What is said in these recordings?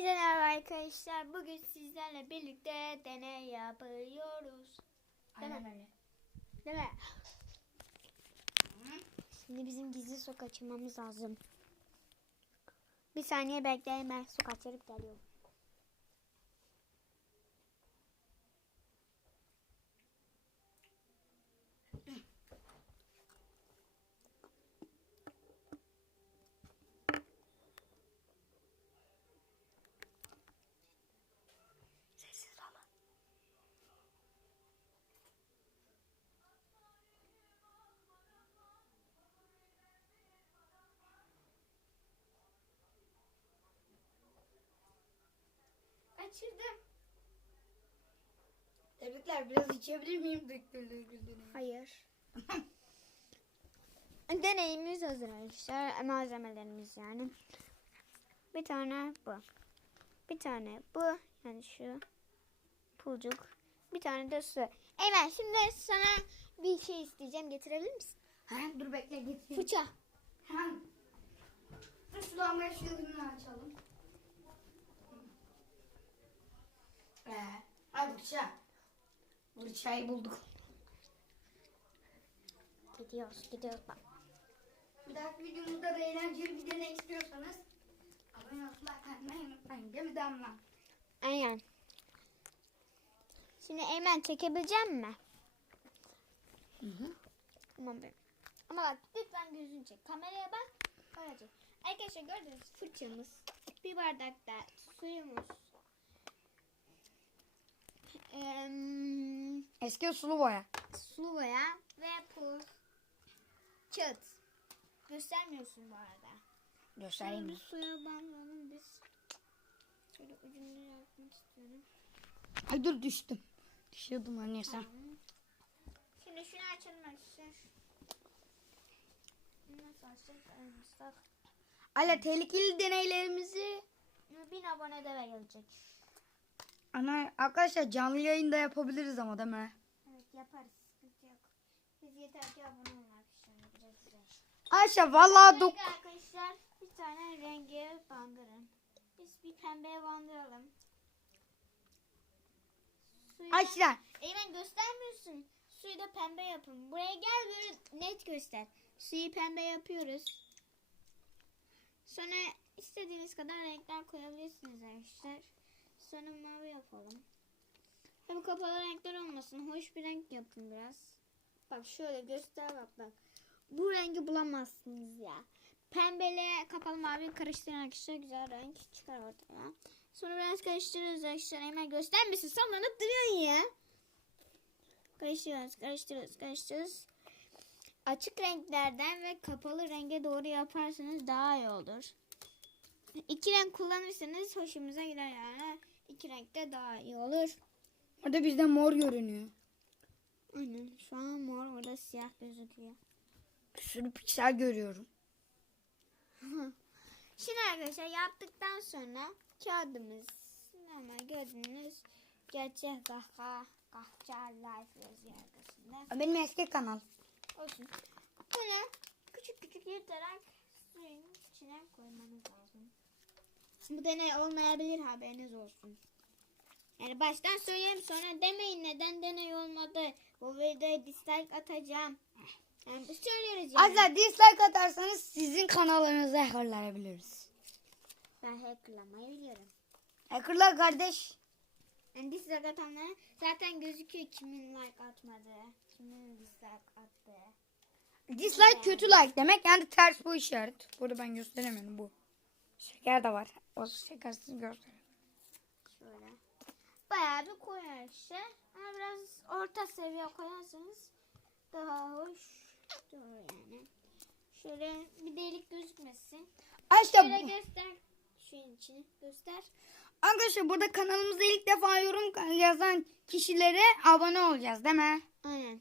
Hepinize merhaba arkadaşlar. Bugün sizlerle birlikte deney yapıyoruz. Aynen öyle. Değil mi? Şimdi bizim gizli sok açılmamız lazım. Bir saniye bekleyin ben sok açarıp geliyorum. Açırdım. Tebrikler. Biraz içebilir miyim? Güldüğünü. Hayır. Deneyimiz hazır arkadaşlar. Malzemelerimiz yani. Bir tane bu. Bir tane bu. Yani şu pulcuk. Bir tane de su. Evet şimdi sana bir şey isteyeceğim. Getirebilir misin? Ha, dur bekle getireyim. Fırça. Hemen. Dur sulanma şunu açalım. Ee, bıçağı. Bıçağı bulduk. Gidiyoruz gidiyoruz bak. Bir dahaki videomuzda da eğlenceli bir deney istiyorsanız abone olup like atmayı unutmayın. Değil mi Damla? Aynen. Şimdi Eymen çekebilecek mi? Hı hı. Tamam benim. Ama bak lütfen gözünü çek. Kameraya bak. Öyle çek. Arkadaşlar gördünüz fırçamız. Bir bardakta suyumuz. Eee Eski sulu boya. sulu boya ve pul. Kağıt. Göstermiyorsun bu arada. Göstereyim mi? suya banlalım biz. Şöyle ucunu yapmak istiyorum. Ay dur düştüm. Düşüyordum anne sen. Şimdi şunu açalım arkadaşlar. Nasıl açacağız? Aramızda. Hala tehlikeli deneylerimizi Bin abone de gelecek. Ana arkadaşlar canlı yayında yapabiliriz ama değil mi? Evet yaparız. Sıkıntı yok. Biz yeter ki abone. Yapacağız güzel. Ayşe vallahi dok. Arkadaşlar bir tane rengi bandırın. Biz bir pembeye bandıralım. Suyu Ayşe Eymen göstermiyorsun. Suyu da pembe yapın. Buraya gel böyle net göster. Suyu pembe yapıyoruz. Sonra istediğiniz kadar renkler koyabilirsiniz arkadaşlar. Sonra mavi yapalım. Tabii kapalı renkler olmasın. Hoş bir renk yapın biraz. Bak şöyle göster bak bak. Bu rengi bulamazsınız ya. Pembele kapalı mavi karıştırın arkadaşlar. Güzel renk çıkar ortaya. Sonra biraz karıştırıyoruz arkadaşlar. Hemen göstermesin. Sallanıp duruyorsun ya. Karıştırıyoruz, karıştırıyoruz, karıştırıyoruz. Açık renklerden ve kapalı renge doğru yaparsanız daha iyi olur. İki renk kullanırsanız hoşumuza gider yani. İki renkte daha iyi olur. Orada bizde mor görünüyor. Aynen. Şu an mor orada siyah gözüküyor. Bir sürü piksel görüyorum. Şimdi arkadaşlar yaptıktan sonra kağıdımız normal gördüğünüz gerçek kahkaha kahkaha life yazıyor arkasında. Benim eski kanal. Olsun. Böyle küçük küçük yırtarak suyun içine koymanız lazım. Bu deney olmayabilir haberiniz olsun. Yani baştan söyleyeyim sonra demeyin neden deney olmadı. Bu videoya dislike atacağım. Yani biz söylüyoruz yani. Azra dislike atarsanız sizin kanallarınızı hackerlayabiliriz. Ben hackerlamayı biliyorum. Hackerlar kardeş. Yani dislike atanlara zaten gözüküyor kimin like atmadı. Kimin dislike attı. Dislike kötü like demek yani ters bu işaret. Burada ben gösteremiyorum bu. Şeker de var. O şekersiz göster. Şöyle. Bayağı bir koyar işte. Ama biraz orta seviye koyarsanız daha hoş durur yani. Şöyle bir delik gözükmesin. Ayşe Şöyle göster. Şunun içini göster. arkadaşlar burada kanalımızda ilk defa yorum yazan kişilere abone olacağız değil mi? Aynen.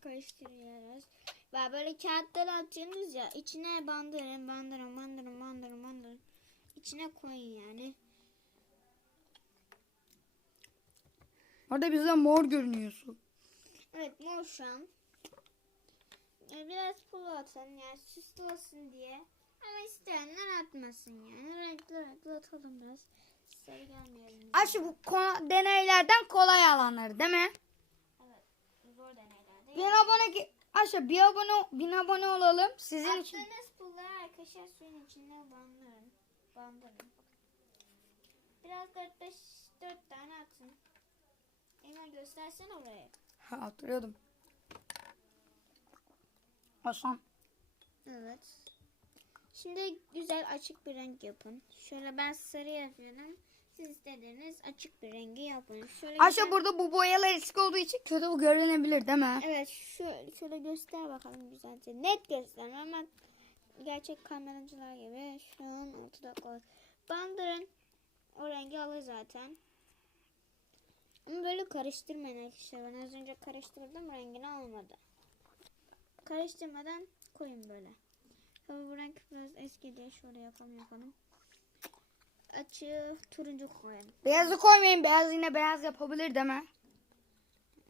Karıştırıyoruz. Ve böyle kağıtları atıyorsunuz ya içine bandırın bandırın bandırın bandırın bandırın. İçine koyun yani. Orada bize mor görünüyor su. Evet mor şu an. Ee, Biraz pul atın yani süslü olsun diye. Ama isteyenler atmasın yani. Renkli renkli atalım biraz. Sarı gelmeyelim. Ayşe bu deneylerden kolay alanları değil mi? Bin abone ki Ayşe bir abone bin abone olalım sizin için. Attığınız pulları arkadaşlar suyun içine bandırın. Bandırın. Biraz 4-5 4 tane atın. Eymen göstersene oraya. Ha, hatırlıyordum. Hasan. Evet. Şimdi güzel açık bir renk yapın. Şöyle ben sarı yapıyorum. Siz istediğiniz açık bir rengi yapın. Şöyle güzel- burada bu boyalar eksik olduğu için kötü bu görünebilir değil mi? Evet şöyle, şöyle göster bakalım güzelce. Net göster ama gerçek kameracılar gibi şu an 6 dakika var. Bandırın. O rengi alır zaten. Ama böyle karıştırmayın arkadaşlar. Ben az önce karıştırdım rengini almadı. Karıştırmadan koyun böyle. Tabii bu renk biraz eski diye şöyle yapalım yapalım. Açığı turuncu koyalım. Beyazı koymayın. Beyaz yine beyaz yapabilir mi?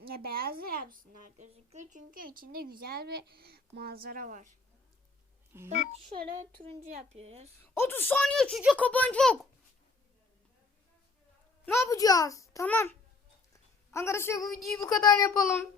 Ya beyaz yapsınlar gözüküyor çünkü içinde güzel bir manzara var. Bak şöyle turuncu yapıyoruz. 30 saniye çocuk kapanacak. Ne yapacağız? Tamam. Arkadaşlar bu videoyu bu kadar yapalım.